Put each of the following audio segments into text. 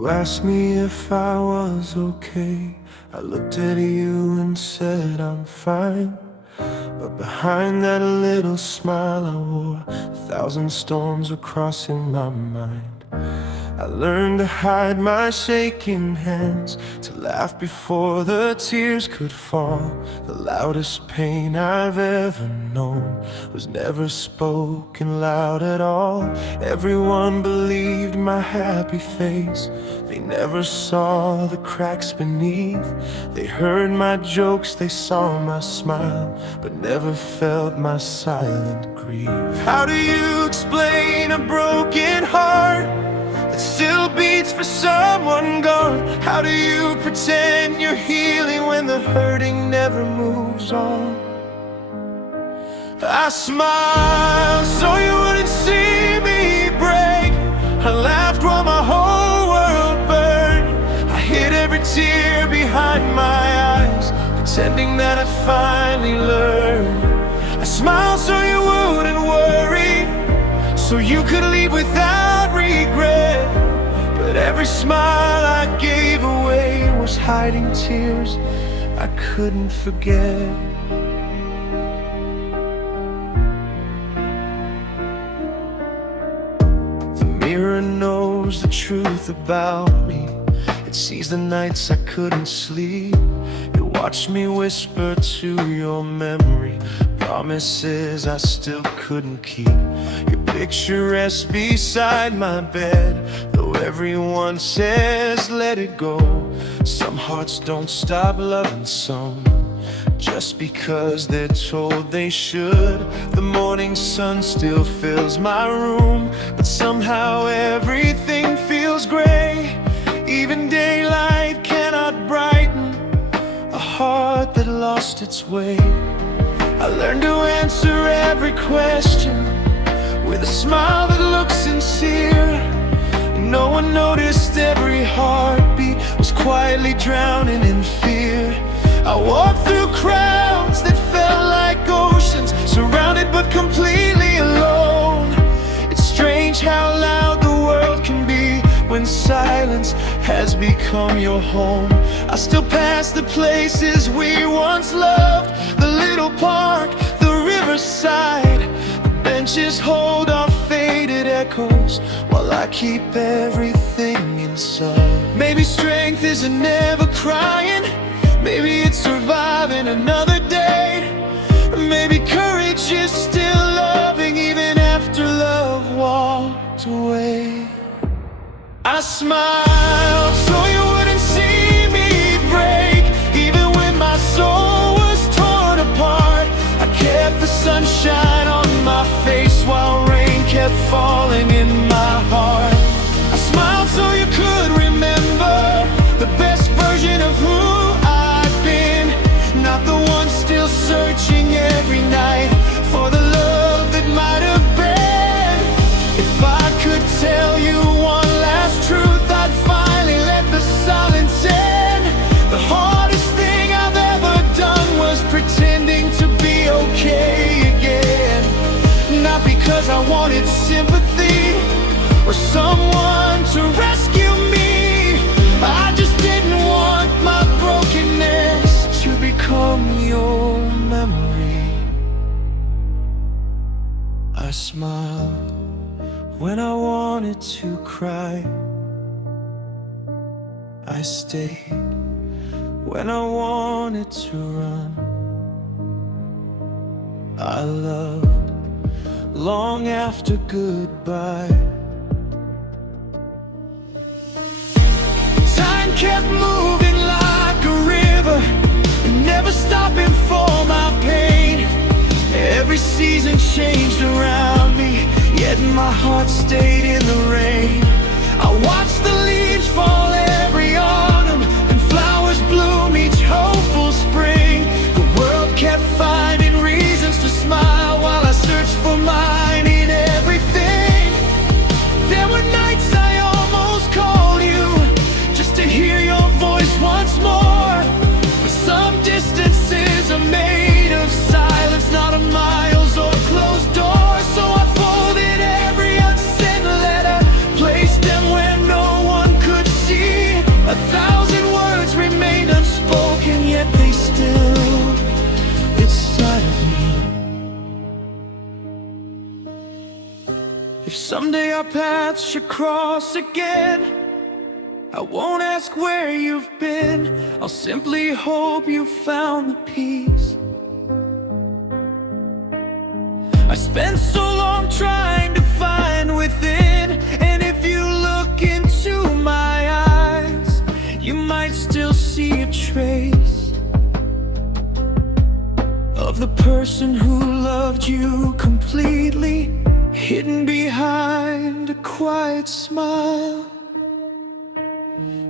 You asked me if I was okay. I looked at you and said I'm fine. But behind that little smile I wore, 1,000 storms were crossing my mind. I learned to hide my shaking hands, to laugh before the tears could fall. The loudest pain I've ever known was never spoken loud at all. Everyone believed my happy face, they never saw the cracks beneath. They heard my jokes, they saw my smile, but never felt my silent grief. How do you explain a broken heart that still beats for someone gone? How do you pretend you're healing when the hurting never moves on? I smiled so you wouldn't see me break. I laughed while my whole world burned. I hid every tear behind my eyes, pretending that I'd finally learned. I smiled so you wouldn't worry, so you could leave without regret. But every smile I gave away was hiding tears I couldn't forget. The mirror knows the truth about me. It sees the nights I couldn't sleep. It watched me whisper to your memory promises I still couldn't keep. Your picture rests beside my bed, though everyone says let it go. Some hearts don't stop loving some just because they're told they should. The morning sun still fills my room, but somehow everything feels gray. Even daylight cannot brighten a heart that lost its way. I learned to answer every question with a smile that looks sincere. No one noticed every heartbeat was quietly drowning in fear. I walked through crowds that felt like oceans, surrounded but completely alone. It's strange how loud the world can be when silence has become your home. I still pass the places we once loved, the little park, the riverside. The benches hold our faded echoes while I keep everything inside. Maybe strength isn't never crying, maybe it's surviving another day. Maybe courage is still loving even after love walked away. I smiled so you wouldn't see me break, even when my soul was torn apart. I kept the sunshine on my face while rain kept falling in my heart. I smiled so you could remember the best version of who I've been, not the one still searching every night for the love that might have been. If I could tell you one last truth, I'd finally let the silence end. The hardest thing I've ever done was pretending to be okay again. Not because I wanted sympathy or someone to rescue me, I just didn't want my brokenness to become your memory. I smiled when I wanted to cry, I stayed when I wanted to run. I loved long after goodbye. Time kept moving like a river, never stopping for my pain. Every season changed around me, yet my heart stayed in the rain. I watched the leaves fall every autumn and flowers bloom each hopeful spring. The world kept finding reasons to smile while I searched for mine in everything. There were nights I almost called you just to hear your voice once more, but some distances are made of silence, not of miles or closed doors. So I folded every unsent letter, placed them where no one could see. Someday our paths should cross again. I won't ask where you've been, I'll simply hope you found the peace. I spent so long trying to find within, and if you look into my eyes, you might still see a trace of the person who loved you completely, hidden behind a quiet smile.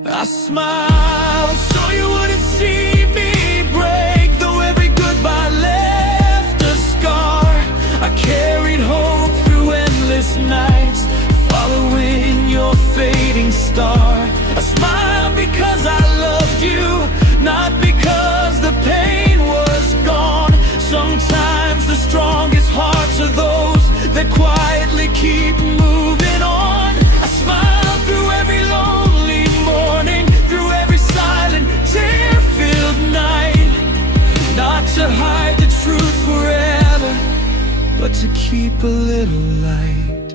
I smiled so you wouldn't see me break, though every goodbye left a scar. I carried hope through endless nights, following your fading star. I smiled because I loved you, not because the pain was gone. Sometimes the strongest hearts are those that quietly keep moving on. I smiled through every lonely morning, through every silent, tear-filled night, not to hide the truth forever, but to keep a little light.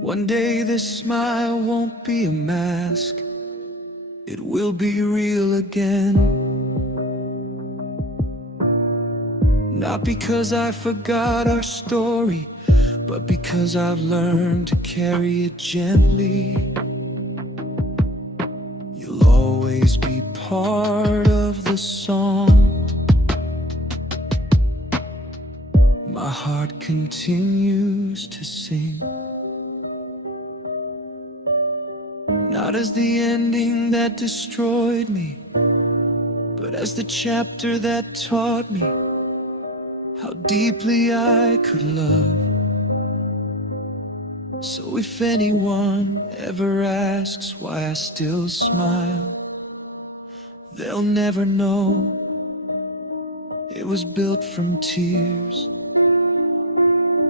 One day this smile won't be a mask, it will be real again. Not because I forgot our story, but because I've learned to carry it gently. You'll always be part of the song my heart continues to sing. Not as the ending that destroyed me, but as the chapter that taught me how deeply I could love. So if anyone ever asks why I still smile, they'll never know it was built from tears,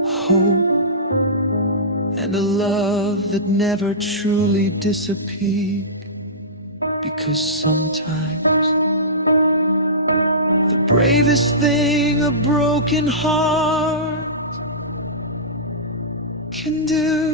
hope, and a love that never truly disappeared. Because sometimes the bravest thing a broken heart can do